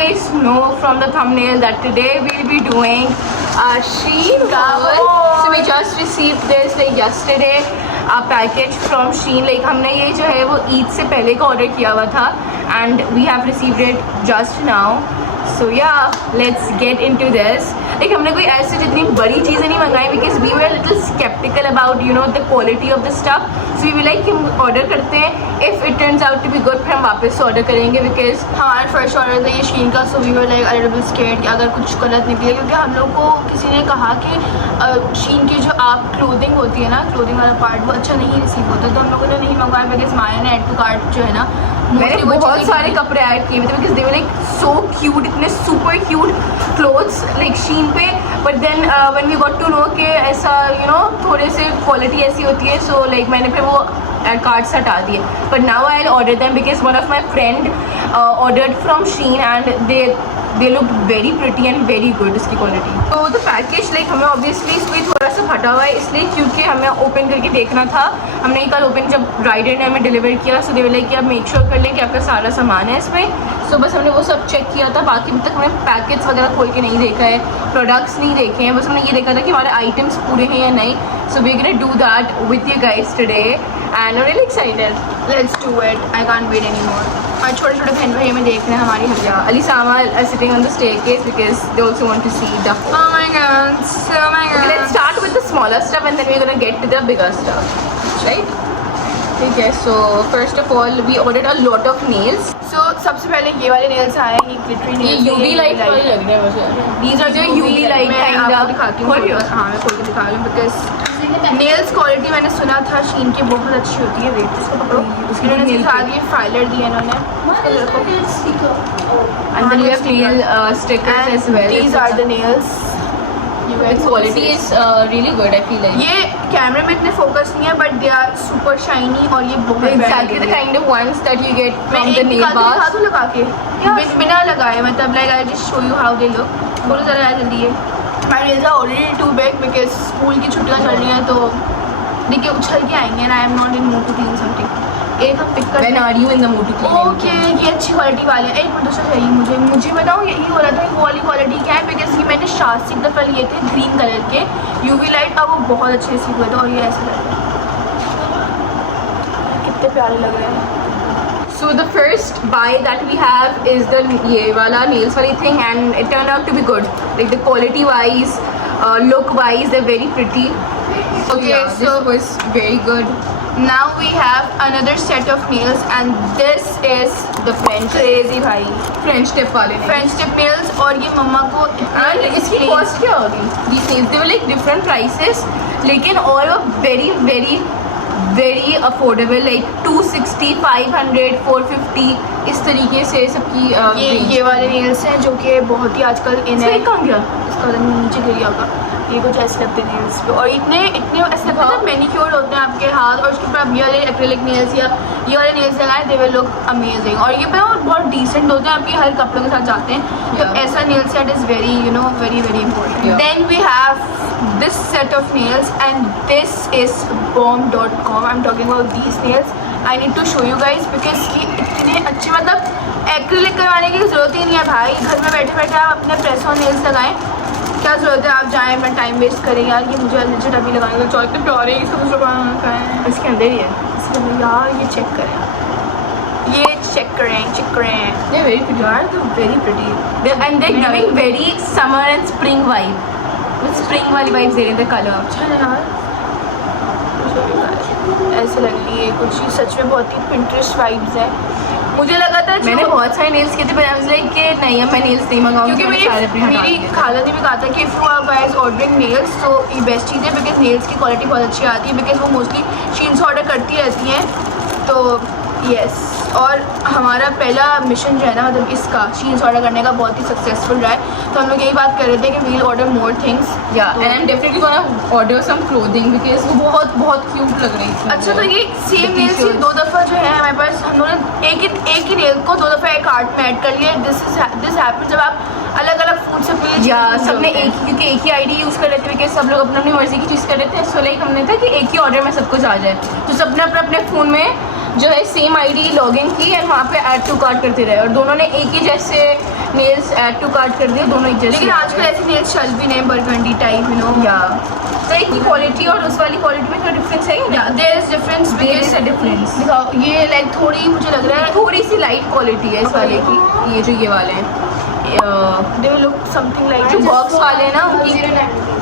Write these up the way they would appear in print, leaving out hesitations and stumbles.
guys know from the thumbnail that today we'll be doing Shein haul. So we just received this like yesterday a package from Shein. Like हमने ये जो है वो ईद से पहले का ऑर्डर किया हुआ था and we have received it just now. So yeah, let's get into this. Like हमने कोई ऐसे जितनी बड़ी चीज़ें नहीं मंगाई because we were a little skeptical about the quality of the stuff. So we were like कि हम ऑर्डर करते हैं, if it turns out to be good फिर हम वापस से ऑर्डर करेंगे because हमारा फर्स्ट ऑर्डर था ये शीन का. So we were like a little bit scared कि अगर कुछ गलत निकले, क्योंकि हम लोग को किसी ने कहा कि शीन की जो आप क्लोथिंग होती है ना, क्लोथिंग वाला पार्ट वो अच्छा नहीं रिसीव होता, तो हम लोगों ने नहीं मंगवाया बिकॉज माया ने ऐड टू कार्ट जो है ना मैंने बहुत सारे कपड़े ऐड किए थे because they were like so cute, इतने super cute clothes like Shein पे. But then when we got to know कि ऐसा थोड़े से क्वालिटी ऐसी होती है, सो लाइक मैंने फिर वो कार्ड से हटा दिए. But now I order them because one of my friend ordered from Shein and they look very pretty and very good इसकी क्वालिटी. तो द पैकेज लाइक हमें ऑब्वियसली इसमें थोड़ा सा फटा हुआ है इसलिए क्योंकि हमें ओपन करके देखना था. हमने कल ओपन जब राइडर ने हमें डिलीवर किया सो दे लाइक कि आप मेक श्योर कर लें कि आपका सारा सामान है इसमें. सो बस हमने वो सब चेक किया था, बाकी अभी तक हमने पैकेट्स वगैरह खोल के नहीं देखा है, प्रोडक्ट्स नहीं देखे हैं, बस हमने ये देखा था कि हमारे आइटम्स पूरे हैं या नहीं. So we gonna do that with you guys today and I am really excited. Let's do it, I can't wait any more. और छोटे छोटे बहन भाई हमें देख रहे हैं हमारी हल्ला. Ali Sama are sitting on the staircase because they also want to see the. Oh my god, so my god. Okay, let's start with the smaller stuff and then we're gonna get to the bigger stuff, right? Okay, so first of all we ordered a lot of nails. So सबसे पहले ये वाले nails आए हैं, glittery ये nails. UV light वाले लग रहे हैं मुझे. These are जो UV light मैं kind आपको of. दिखाती हूँ. खोल रही हो? हाँ मैं खोल के दिखा रही हूँ बिकॉज नेल्स क्वालिटी मैंने सुना था शीन की बहुत अच्छी होती है. वेट इसको पकड़ो. उसकी इन्होंने nail साथ ये फाइलर दिए इन्होंने. And then we have nail stickers as well. These are the nails. The quality is really good. I feel like. ये कैमरे में इतने फोकस नहीं है but they are super shiny और ये बहुत Exactly the kind of ones that you get मैं from the nail दिखा bars. दूँ लगा के बिना लगाए, मतलब like I just show you how they look. बोलो जरा जल्दी है. My nails are already too big because school की छुट्टियां चल रही हैं तो देखिए उछल के आएंगे and I am not in mood to clean something. एक हम पिक कर. When are you in the mood to clean? Okay ये अच्छी क्वालिटी वाले हैं. एक मिनट दूसरा चाहिए मुझे बताओ यही हो रहा था वो वाली क्वालिटी क्या है बिकॉज ये मैंने शास्त्री एक दफ़ा लिए थे ग्रीन कलर के यूवी लाइट और वो बहुत अच्छे से हुए थे और ये ऐसे लग रहे हैं कितने प्यारे लग रहे हैं. So the first buy that we have is the ये वाला nails वाली thing and it turned out to be good. Like the quality wise, look wise, they're very pretty. Okay, Yeah, so this was very good. now we have another set of nails and this is the French crazy भाई French tip वाले nails. French tip nails. और ये मम्मा को And इसकी cost क्या होगी? These nails they were like different prices, लेकिन all were very very very affordable, like 260, 500, 450 इस तरीके से सबकी ये वाले नेल्स हैं जो कि बहुत ही आजकल इन है. कहाँ गया? इसका नीचे गिर होगा. ये कुछ ऐसे लगते हैं नेल्स पे और इतने ऐसे लगता है मैनिक्योर होते हैं आपके हाथ और उसके ऊपर आप ये वाले एक्रेलिक नेल्स या ये वाले नेल्स लगाएं दे विल लुक अमेजिंग. और ये बहुत डिसेंट होते हैं, आपके हर कपड़ों के साथ जाते हैं. तो ऐसा nail set is very very very important. Then we have this set of nails and this is bomb.com. I'm talking about these nails. I need to show you guys because ये इतने अच्छे, मतलब एक्रिलिक करवाने की ज़रूरत ही नहीं है भाई. घर में बैठे बैठे आप अपने प्रेस ऑन नेल्स लगाएं. क्या ज़रूरत है आप जाएं मैं टाइम वेस्ट करें यार. ये मुझे legit अभी लगाने का इतने प्यारे हैं. इसका कुछ लगाना है इसके अंदर ही है. इसके अंदर यार ये चेक करें check करें. They're very pretty. They're very pretty. And they're giving very summer and spring vibe. Spring वाली वाइब्स दे रहे थे कलर. अच्छा है यार, ऐसे लग रही है कुछ ही. सच में बहुत ही पिंटरेस्ट वाइब्स है. मुझे लगा था मैंने बहुत सारे नेल्स किए थे पर आई वाज लाइक कि नहीं अब मैं नेल्स नहीं मंगाऊंगी क्योंकि मेरी खाला ने भी कहा था कि if you are guys ordering nails तो ये बेस्ट चीज़ है बिकॉज नेल्स की क्वालिटी बहुत अच्छी आती है बिकॉज वो मोस्टली शीन से ऑर्डर करती रहती हैं. तो यस, और हमारा पहला मिशन जो है ना मतलब इसका शीन से ऑर्डर करने का बहुत ही सक्सेसफुल रहा है. तो हम लोग यही बात कर रहे थे कि we will order more things. या and I am definitely gonna order some clothing because वो बहुत क्यूट लग रही थी. अच्छा, तो ये सेम नेल्स ही 2 दफ़ा जो है हमारे पास हम लोगों ने एक ही नेल को 2 दफ़ा एक कार्ट में ऐड कर लिया. दिस हैपन जब आप अलग अलग फूड से फिर या सबने एक ही, क्योंकि एक ही आईडी यूज़ कर रहे थे बिकॉज सब लोग अपनी मर्जी की चीज़ कर रहे थे. सो लाइक हमने था कि एक ही ऑर्डर में सब कुछ आ जाए. तो सबने अपने फ़ोन में जो है सेम आईडी लॉगिन की एंड वहाँ पे ऐड टू कार्ट करते रहे और दोनों ने एक ही जैसे नेल्स ऐड टू कार्ट कर दिए, दोनों एक जैसे। लेकिन आजकल ऐसे नेल्स चल भी नहीं, बरगंडी टाइप, यू नो। या तो एक की क्वालिटी और उस वाली क्वालिटी में क्या डिफरेंस है? या there is difference, there is a difference. दिखाओ, ये लाइक थोड़ी मुझे लग रहा है थोड़ी सी लाइट क्वालिटी है इस वाले की, ये जो ये वाले हैं दे लुक समथिंग लाइक जो बॉक्स वाले हैं ना उनकी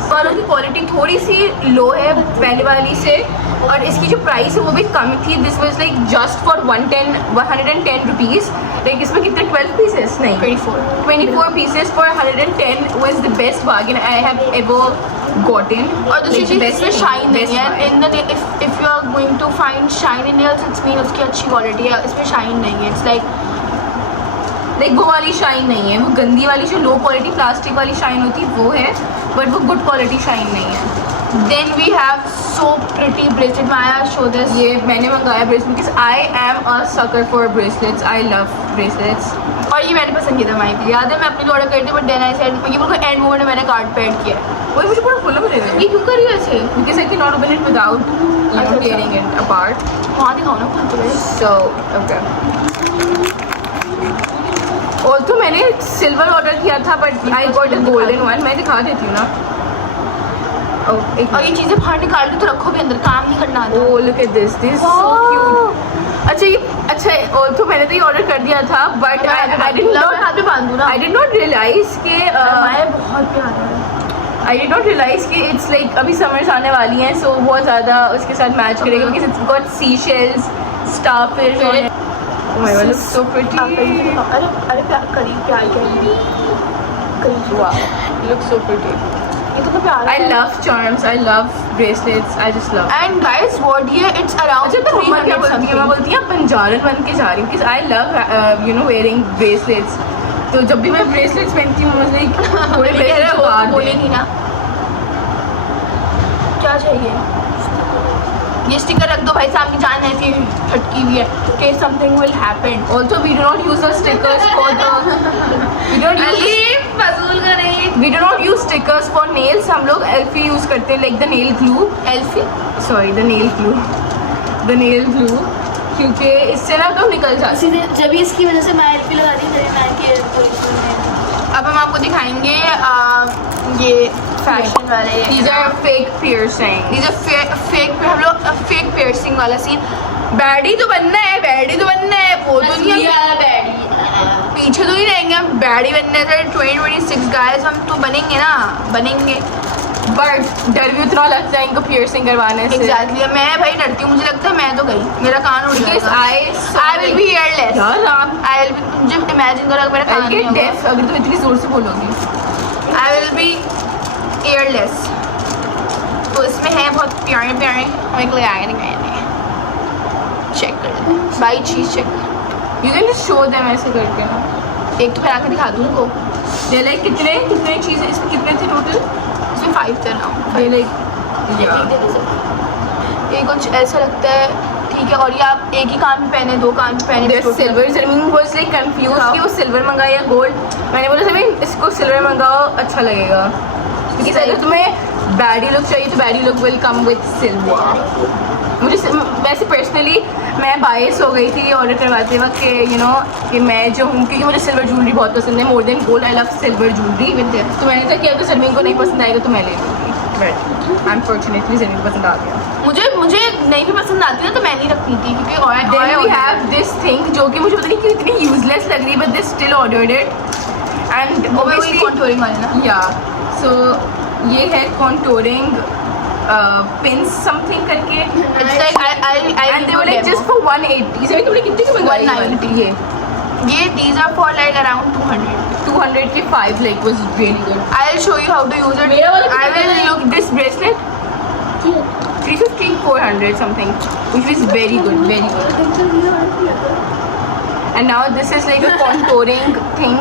वालों की क्वालिटी थोड़ी सी लो है पहले वाली से, और इसकी जो प्राइस है वो भी कम थी। This was like just for 110 rupees. Like इसमें कितने 12 पीसेस नहीं 24 pieces for 110 was the best bargain I have ever gotten। और दूसरी चीज़ इसमें शाइन नहीं है। In the if you are going to find shine in nails it's mean उसकी अच्छी क्वालिटी है, इसमें शाइन नहीं है। इट्स लाइक वो वाली शाइन नहीं है, वो गंदी वाली जो लो क्वालिटी प्लास्टिक वाली शाइन होती है वो है, बट वो गुड क्वालिटी शाइन नहीं है। Then we have so pretty bracelet. Maya show this. ये मैंने मंगाया bracelet because I am a sucker for bracelets, I love bracelets. और ये मैंने पसंद किया था माई के, याद है मैं अपनी लिए ऑर्डर करी थी, बट देन आई सेड ये बिल्कुल एंड मोमेंट में मैंने कार्ड पे ऐड किया है। वही मुझे पूरा फुल में दे रहे ये क्यों करी वैसे? Because I can not open it without tearing it apart. वहाँ दिखाओ ना खुद तो। सो ओके, और तो मैंने सिल्वर ऑर्डर किया था but I got a golden one. मैं दिखा देती हूँ ना। और ये चीज़ें बाहर निकाल के तो रखो भी, अंदर काम नहीं करना। Oh look at this so cute. अच्छा ये अच्छा, और तो मैंने तो ये ऑर्डर कर दिया था but I did not realize के बहुत प्यारा है। आई डिड नॉट रियलाइज कि इट्स लाइक अभी समर्स आने वाली हैं सो बहुत ज़्यादा उसके साथ मैच करेगा because it's got sea shells starfish on it. Oh my God looks so pretty. अरे प्यार वाओ लुक्स सो प्रिटी। ये तो प्यारा I love charms, I love bracelets, I just love। And guys what ये it's around अच्छा तो मम्मा क्या बोलती है? मैं बोलती हूँ बंजारन बन के जा रही हूँ because I love you know wearing bracelets। तो जब भी मैं bracelets पहनती हूँ मैं लाइक थोड़े bracelets काट बोलेगी ना क्या चाहिए। ये स्टिकर रख दो भाई साहब की जान ऐसी फटकी हुई है कि something will happen. Also we do not use the stickers for the we do not use stickers for nails। हम लोग एल्फी यूज करते हैं like the nail glue। एल्फी sorry the nail glue क्योंकि इससे ना तो निकल जाती है। जब इसकी वजह से मैं एल्फी लगा दी। अब हम आपको दिखाएंगे ये फैशन वाले। These are fake piercing। These are fake हम लोग फेक पियर्सिंग वाला सीन। बैडी तो बनना है, वो तो नहीं है पीछे तो नहीं रहेंगे हम, बैडी बनने से 2026 गाइस हम तो बनेंगे बट डर भी उतना लगता है इनको पियर्सिंग करवाने से। एग्जैक्टली मैं भाई डरती हूँ, मुझे लगता है मैं तो गई, मेरा कान उड़ जाएगा। आई विल बी ईयरलेस यार आप आई विल बी, मुझे इमेजिन करो मेरा कान नहीं होगा। डेफ अगर तुम इतनी जोर से बोलोगी। I will be earless. तो इसमें है बहुत प्यारे हमें लिए आए चेक कर बाई चीज चेक कर। You can just show them ऐसे करके ना। एक तो पहना के दिखा दूँ उनको। दे लाइक कितने चीज़ें इसमें कितने थे टोटल? इसमें 5 थे ना। दे लाइक ये कुछ ऐसा लगता है ठीक है। और ये आप एक ही कान में पहने, 2 कान में पहने। सिल्वर जमीन वाज लाइक कंफ्यूज कि वो सिल्वर मंगाए या गोल्ड। मैंने बोला सभी इसको सिल्वर मंगाओ अच्छा लगेगा क्योंकि अगर तुम्हें बैडी लुक चाहिए तो baddie look will come with silver. मुझे वैसे पर्सनली मैं बायस हो गई थी ये ऑर्डर करवाते वक्त कि यू नो कि मैं जो हूँ क्योंकि मुझे सिल्वर ज्वेलरी बहुत पसंद है more than gold. I love silver jewellery with तो मैंने कहा कि अगर जमीन को नहीं पसंद आएगा तो मैं ले लूँगी बट अनफॉर्चुनेटली जमीन को पसंद आ गया। मुझे नहीं भी पसंद आती है तो मैं नहीं रखती थी क्योंकि और वी हैव दिस थिंग जो कि मुझे पता नहीं क्यों इतनी यूजलेस लग रही है but this still ordered it and obviously contouring वाली ना। या सो ये है कॉन्टूरिंग पिंस समथिंग करके it's like I and they were like just for 180। इसे तुमने कितने की मंगाई? 190। ये these are for like around 200 के 5 like was really good। I'll show you how to use it। I will look this bracelet 350 400 something which is very good and now this is like a contouring thing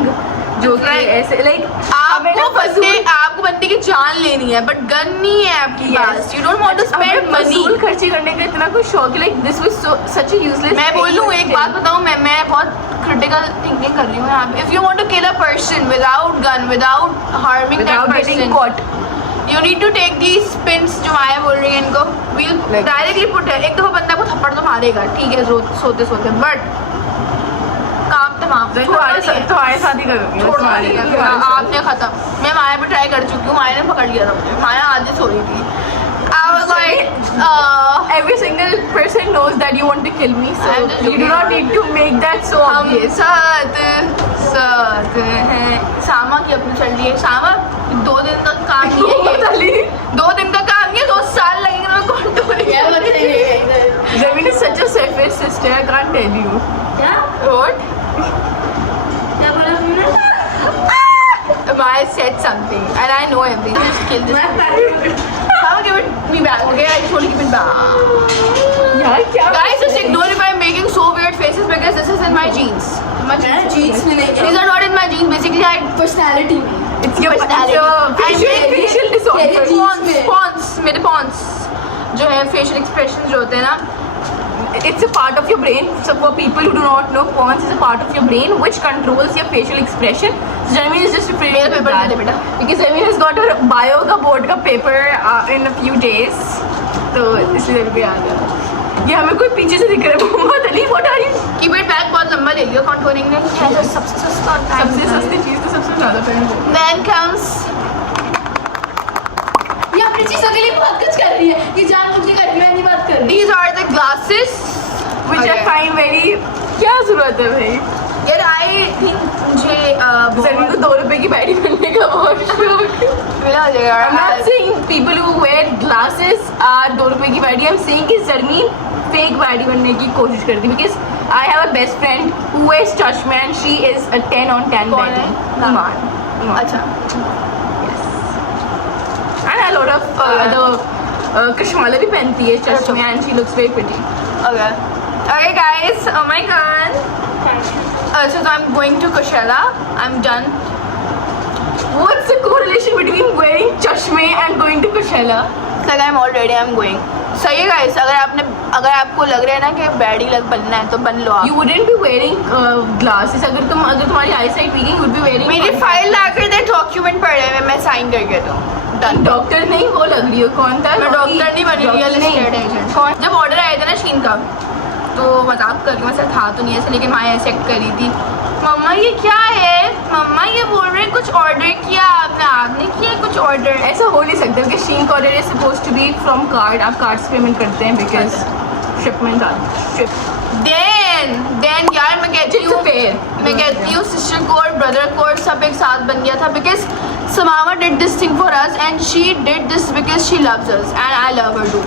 जो कि ऐसे like आपको बंदे की जान लेनी है बट गन नहीं है आपके पास। You don't want to spend money. खर्ची करने का इतना कुछ शौक है like this was such a useless. मैं बोल लूँ एक बात बताऊँ, मैं बहुत क्रिटिकल थिंकिंग कर रही हूँ यहाँ पे। If you want to kill a person without gun without harming that person You need to take these pins जो माया बोल रही है इनको. We'll directly put it. एक दफा बंदा को थप्पड़ तो मारेगा, ठीक है, सोते सोते, but काम तमाम. तुम्हारे साथ ही करूँगी आपने खत्म. मैं माया पे ट्राई कर चुकी हूँ, माया ने पकड़ लिया था मुझे. माया आधी सो रही थी. I was like, every single person knows that you want to kill me, so I'm just you do not need to make that so हम obvious. साथ हैं. सामा की अपनी चल रही है. सामा 2 दिन का काम नहीं है ये. 2 दिन का काम नहीं है, 2 साल लगेंगे मैं control. Zameen is such a selfish sister, I can't tell you. What? Maya said something and I know everything. Just kill this. How give it me back, okay? I just want to give it back. यार क्या Guys, just ignore if I'm making so weird faces because this is in my genes. My jeans में नहीं. These are not in my genes. Basically, I personality में. It's your personality. facial disorder. pawns, मेरे pawns जो है facial expressions जो होते हैं ना. It's a part of your brain. So for people who do not know, pons is a part of your brain which controls your facial expression. So Jameen is just referring मेरा to paper that दे दे बेटा. because Jameen has got her bio का board का paper in a few days. तो इसलिए भी आ गया. ये हमें कोई पीछे से दिख रहा है. Mohammad Ali, what are you? Keep it back. बहुत लंबा ले लियो contouring ने. सबसे सस्ता. सबसे सस्ती चीज़ तो सबसे ज़्यादा पहन. Then comes. ये अपनी चीज़ों के लिए बहुत कुछ कर रही है. ये जानबूझ के कर रही है, मैं नहीं बात कर रही. These are the glasses. Which I Okay. find very. क्या ज़रूरत है भाई? यार I think मुझे ज़मीन को 2 रुपए की बैठी बनने का बहुत शौक. मिला हो जाएगा. I'm not saying people who wear glasses are 2 रुपए की बैठी. I'm saying कि ज़मीन fake बैठी बनने की कोशिश करती because I have a best friend who wears chashma and she is a 10 on 10 कौन बैठी. है? Iman. अच्छा. And a lot of other Kashmala भी पहनती है चश्मे and she looks very pretty. Okay. Okay, guys. Oh my god. So I'm going to Coachella. I'm done. What's the correlation between wearing chashme and going to Coachella? Like I'm all ready. I'm going. सही है guys. अगर आपको लग रहा है ना कि baddie लग बनना है तो बन लो आप. You wouldn't be wearing glasses अगर तुम्हारी eyesight weak है, you would be wearing. मेरी फाइल लाकर दे डॉक्यूमेंट पड़े हैं मैं साइन करके दूँ. डन. डॉक्टर नहीं वो लग रही हो. कौन था? मैं डॉक्टर नहीं बनी, रियल एस्टेट एजेंट. कौन? जब ऑर्डर आया था ना शीन का तो मजाक करके वैसे था तो नहीं ऐसे, लेकिन माया चेक करी थी. मम्मा ये क्या है? मम्मा ये बोल रहे हैं कुछ ऑर्डर किया आपने किया कुछ ऑर्डर. ऐसा हो नहीं सकता क्योंकि शीन का order is suppose to be from card. आप कार्ड से पेमेंट करते हैं बिकॉज शिपमेंट देन यार मैं कहती हूँ सिस्टर को और ब्रदर को और सब एक साथ बन गया था because Samama did this thing for us and she did this because she loves us and I love her too.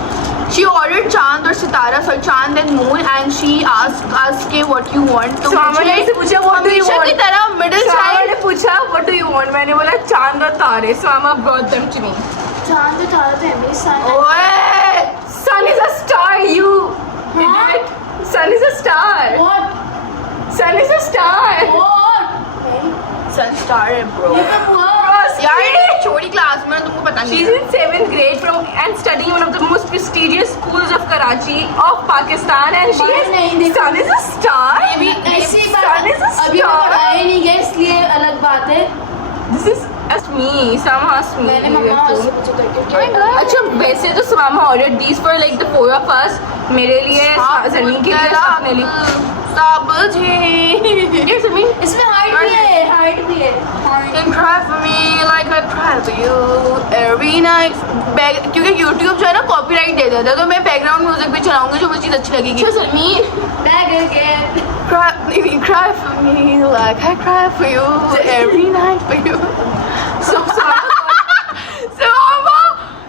She ordered Chand or Sitara, sorry, Chand and Moon, and she asked us के what you want. तो Samama ने ऐसे पूछा what do you हमेशा want? की तरह middle Samama child. ने पूछा what do you want? मैंने बोला चांद और तारे. Samama brought them to me. चांद तारा तो है मेरी सन. ओए Sun is a star, you idiot. Sun is a star. What? Sun is a star. What? sun star है bro. ये तो हुआ. यार ये छोटी क्लास में तुमको पता नहीं She's है. in 7th grade from and studying one of the most prestigious schools of Karachi of Pakistan and she बात नहीं is देखो. Sun is a star. ऐसी Sun बात is a अभी मैं star. पढ़ाया नहीं गया इसलिए अलग बात है. This is ask me. Sama asked me. मैंने मम्मा से पूछा करके क्या. अच्छा वैसे तो Sama ordered these for like the 4 of us. मेरे लिए ज़मीन के लिए अपने लिए. साबुजी. ये ज़मीन इसमें हाइट भी है. हाइट भी है. And cry for me like I cry for you every night. क्योंकि YouTube जो है ना कॉपीराइट दे देता है तो मैं बैकग्राउंड म्यूजिक भी चलाऊंगी जो मुझे चीज़ अच्छी लगेगी. अच्छा ज़मीन bag again. Cry for me like I cry for you every night for you. So Mama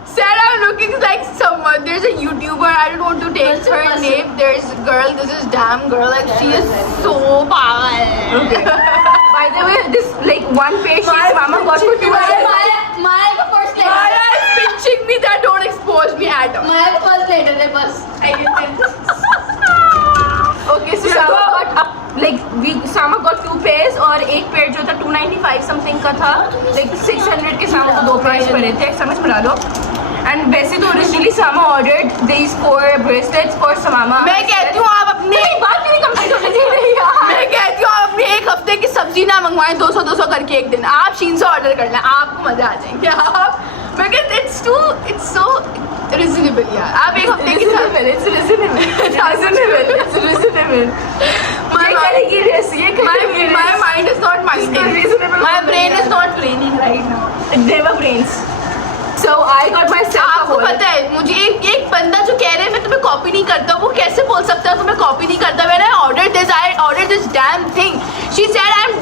said I'm looking like someone. There's a YouTuber. I don't want to take her name. There's a girl. This is damn girl. Like she is so pagal. okay. By the way, this like one page Mama got for 2 hours. Maya का first letter. Maya is pinching me. That don't expose me, Adam. Maya का first letter है बस. I didn't think this. Okay, so Sama got up like Sama got 2 pairs और एक pair जो था 295 something का था. like 600 के Sama को 2 pairs पड़े थे. समझ में ला लो. And वैसे तो originally Sama ordered these 4 bracelets for Samama. मैं कहती हूँ आप अपने बात नहीं कंप्लीट होने दे रही यार. मैं कहती हूँ आप अपने एक हफ्ते की सब्जी ना मंगवाएं 200 करके एक दिन. आप शीन से ऑर्डर कर लें आपको मजा आ जाएंगे. आप Because it's so reasonable यार. आप एक हफ्ते के साथ It's reasonable. My ये करेगी रेस, ये करेगी my mind is not minding. reasonable My brain is not braining right now. Never brains. So I got myself a आपको wallet. पता है मुझे एक बंदा जो कह रहे हैं मैं तुम्हें कॉपी नहीं करता वो कैसे बोल सकता है तुम्हें कॉपी नहीं करता मैंने order this damn thing she said I am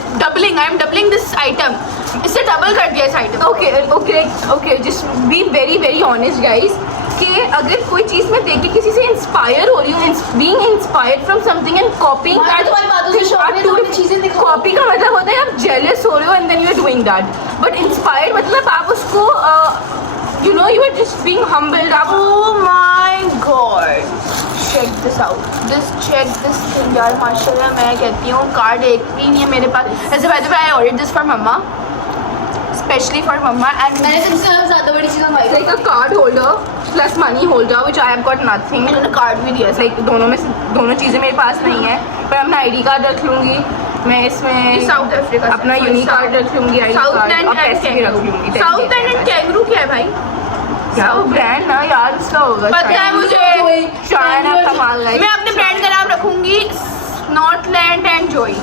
doubling this item इससे डबल कर दिया इस item Okay. Just be very honest, guys. कि अगर कोई चीज मैं देख के किसी से इंस्पायर हो रही हूँ, being inspired from something and copying मैं that, तुम्हारी बातों से शौक नहीं, तुम्हें चीजें दिखाओ। कॉपी का मतलब होता है आप जेलस हो रहे हो and then you are doing that. But inspired मतलब आप उसको you know you are just being humbled. आप Oh my god check this thing यार माशाल्लाह मैं कहती हूँ कार्ड एक भी नहीं है मेरे पास ऐसे by the way I ordered this for mama especially for mama and मैंने तुमसे ज्यादा बड़ी चीज़ मंगवाई It's like a card holder plus money holder which I have got nothing. मैंने कार्ड भी दिया It's like दोनों चीज़ें मेरे पास नहीं है पर मैं अपना आईडी कार्ड रख लूँगी मैं इसमें साउथ अफ्रीका अपना यूनिक कार्ड रख लूँगी आईडी कार्ड और पैसे भी रख लूँगी साउथ एंड कैंगरू क्या है भाई क्या वो ब्रांड ना यार उसका होगा पता है मुझे चाइना का माल है मैं अपने ब्रांड का नाम रखूंगी Northland and Joy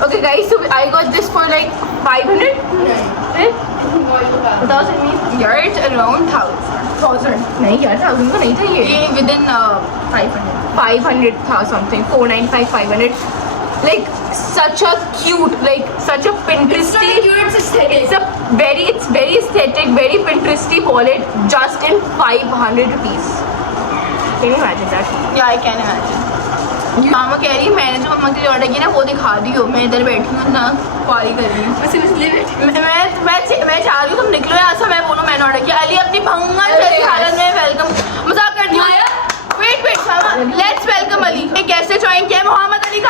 Okay guys, so I got this for like 500. Eh? 1000 means यार इट्स अराउंड 1000 नहीं यार 1000 का नहीं था ये विद इन 500 500 था something 495 500 like such a cute like such a Pinteresty it's very aesthetic very Pinteresty wallet just in 500 rupees can you imagine that या I can imagine मामा कह रही है मैंने जो मम्मा के लिए ऑर्डर किया ना वो दिखा दी हो मैं इधर बैठी हूँ ना क्वारी कर रही हूँ मैं चाह रही हूँ तुम निकलो यहाँ से मैं बोलूँ मैंने ऑर्डर किया अली अपनी भंगल जैसी हालत में वेलकम मजाक करती हूँ वेट मामा लेट्स वेलकम अली ये कैसे ज्वाइन किया मोहम्मद अली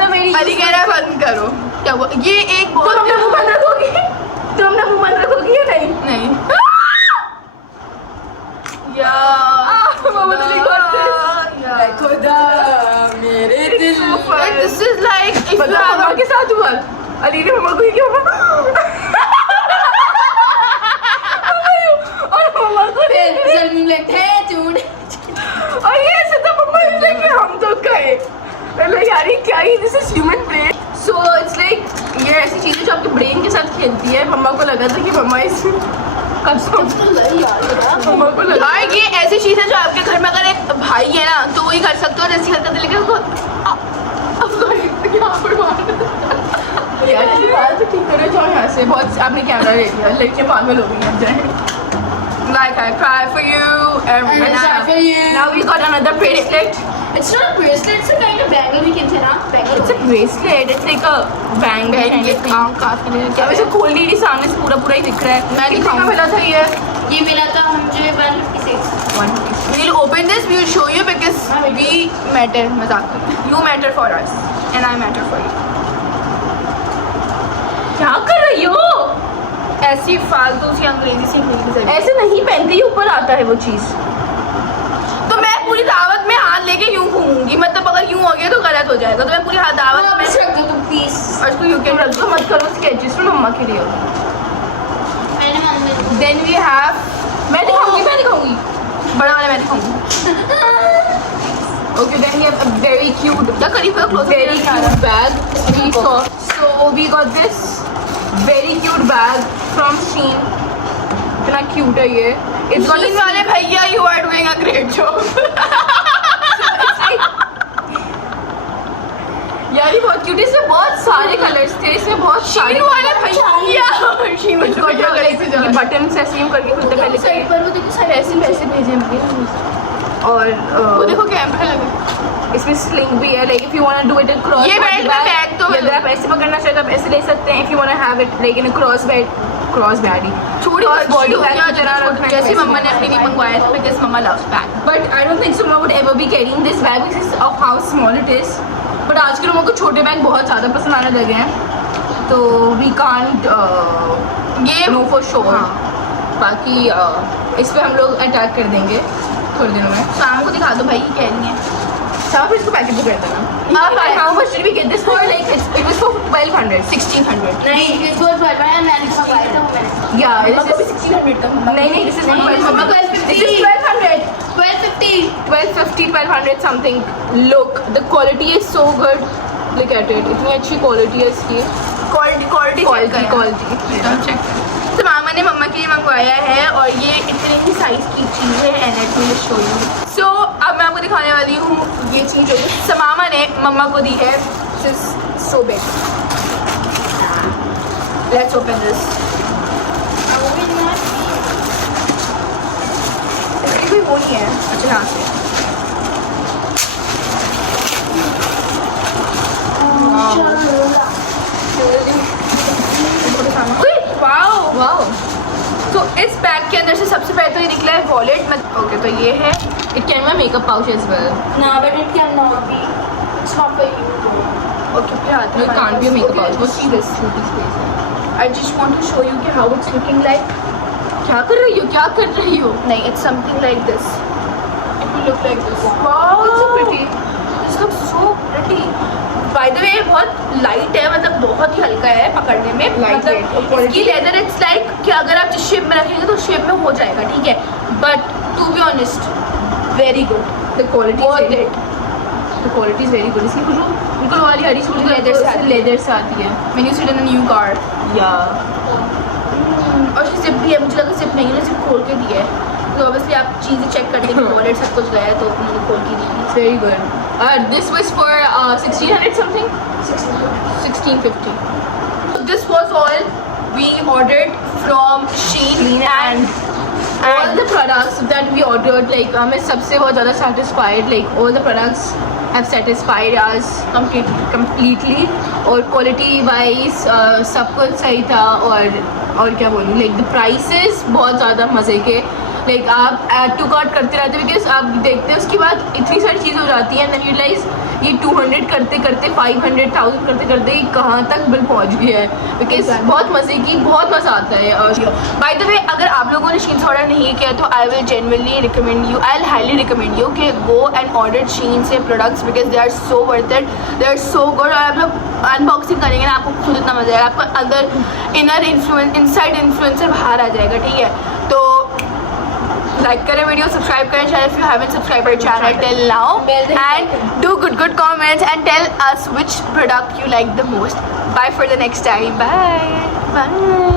तो मेरी अली कह रहा है बंद करो क्या हुआ ये एक तुम अपना मुंह बंद रखोगी या नहीं नहीं या मोहम्मद अली खुदा मेरे दिल this is like if you मतलब हैव मम्मा के साथ हुआ अली ने मम्मा को ही क्यों और मम्मा को और ये ऐसे तो मम्मा इज लाइक हम तो गए मतलब यार ये क्या ही this is human brain so it's like ये ऐसी चीजें जो आपके ब्रेन के साथ खेलती है मम्मा को लगा था कि मम्मा इस मम्मा को लगा यार ये ऐसी चीज है जो आपके घर में अगर एक भाई है ना तो वही कर सकते हो जैसी हरकत लेकिन उसको यार ये बात तो ठीक करे जाओ यहाँ से बहुत आपने कैमरा ले लिया लड़के पागल हो गई अब जाए like I cry for you and now we got another bracelet It's not a bracelet, it's a kind of bangle we can say ना bangle it's a bracelet it's like a bang kind of thing अब इसे खोल नहीं रही सामने से पूरा ही दिख रहा है मैं कितने का दिखाऊंगी। मिला था ये मिला था मुझे 156 we'll open this we'll show you because we matter मजाक you matter for us and I matter for you क्या कर रही हो ऐसी फालतू सी अंग्रेजी सीखने की जरूरत ऐसे नहीं पहनते ही ऊपर आता है वो चीज तो मैं पूरी दावत में हाथ लेके यूं घूमूंगी मतलब अगर यूं हो गया तो गलत हो जाएगा तो मैं पूरी हाथ दावत में वापस रख दो तुम प्लीज और इसको यू कैन तो मत करो स्केचेस में मम्मा के लिए मैंने मम्मी देन वी हैव मैं दिखाऊंगी बड़ा वाला मैं दिखाऊंगी okay then we have a very cute क्या करीब close very cute bag we saw so we got this very cute bag from Shein इतना cute है ये it's got तीन वाले भैया you are doing a great job यार ये बहुत क्यूट है इसमें बहुत सारे कलर्स थे इसमें बहुत सारे तीन वाले भैया शीन It's got your, like, ये बटन से ऐसे यूं करके खुलते पहले साइड पर वो देखो साइड पैसे भेजे मुझे और वो देखो कैमरा लगा इसमें स्लिंग भी है like if you want to do it in cross ये बैग में बैग तो अगर आप ऐसे पकड़ना चाहते हो आप ऐसे ले सकते हैं if you want to have it like in cross bag छोटी बॉडी बैग क्या की तरह रखना है जैसे मम्मा ने अपनी भी मंगवाया था because mama loves bag but I don't think so mama would ever be carrying this bag because of how small it is but आज के लोगों को छोटे बैग बहुत ज़्यादा पसंद आने लगे हैं तो वी कांट ये नो फॉर श्योर हाँ। बाकी इस पे हम लोग अटैक कर देंगे थोड़े दिनों में शाम को दिखा दो भाई कह रही है सब इसको पैकेट भी कर देना how much did we get this for like it was for 1200 1600 नहीं इस बार पर मैंने मंगाया था वो मैंने या मम्मा को भी 1600 का मम्मा नहीं दिस इज नहीं, मम्मा को 1200 this is 1250 1250 1200 something look the quality is so good look at it इतनी अच्छी quality है इसकी quality तो मामा ने मम्मा के लिए मंगवाया है और ये इतने ही साइज की चीज़ है and let me show you so अब मैं आपको दिखाने वाली हूँ ये चीज़ जो मामा ने मम्मा को दी है this is so big let's open this कोई वो नहीं है अच्छा यहाँ से वाओ wow तो इस बैग के अंदर से सबसे पहले तो ये निकला है वॉलेट ओके तो ये है it can be a makeup pouch as well No, but it cannot be. It's not for you. Okay क्या आता no it can't be a makeup pouch Let's see this छोटी space है I just want to show you कि how it's looking like क्या कर रही हो नहीं it's something like this It will look like this. wow it's so pretty this looks so pretty by the way बहुत light है मतलब बहुत ही हल्का है पकड़ने में Lightweight, और मतलब quality- इसकी लेदर इट्स लाइक कि अगर आप जिस शेप में रखेंगे तो शेप में हो जाएगा ठीक है but to be honest very good the quality is Worth very it. the quality is very good इसकी खुशबू बिल्कुल वाली हरी खुशबू Leather से आती है। लेदर से आती है when you sit in a new car yeah और उसकी जिप भी है मुझे लगा जिप नहीं है जिप खोल के दी है तो ऑब्वियसली आप चीज़ें चेक करते हैं वॉलेट सब कुछ गया है तो उन्होंने खोल के दी it's very good this was for 1600 something 1650 so this was all we ordered from Shein and all the products that we ordered like हमें सबसे बहुत ज़्यादा satisfied like all the products have satisfied us completely और quality wise सब कुछ सही था और क्या बोलूँ like the prices बहुत ज़्यादा मज़े के like आप add to cart करते रहते बिकॉज आप देखते हैं उसके बाद इतनी सारी चीज़ हो जाती है एंड रियलाइज ये 200 करते करते 500 1000 करते करते ये कहाँ तक बिल पहुँच गया है बिकॉज बहुत मज़े की बहुत मज़ा आता है और बाय द वे अगर आप लोगों ने शीन से ऑर्डर नहीं किया तो I will genuinely recommend you I highly recommend you कि गो एंड ऑर्डर शीन से products because they are so worth it they are so good और आप लोग अनबॉक्सिंग करेंगे ना आपको खुद इतना मजा आएगा आपको अंदर इनसाइड इन्फ्लुएंसर बाहर आ जाएगा ठीक है तो लाइक करें वीडियो सब्सक्राइब करें channel if you haven't subscribe our channel till now and do good comments and tell us which product you like the most. Bye for the next time. Bye.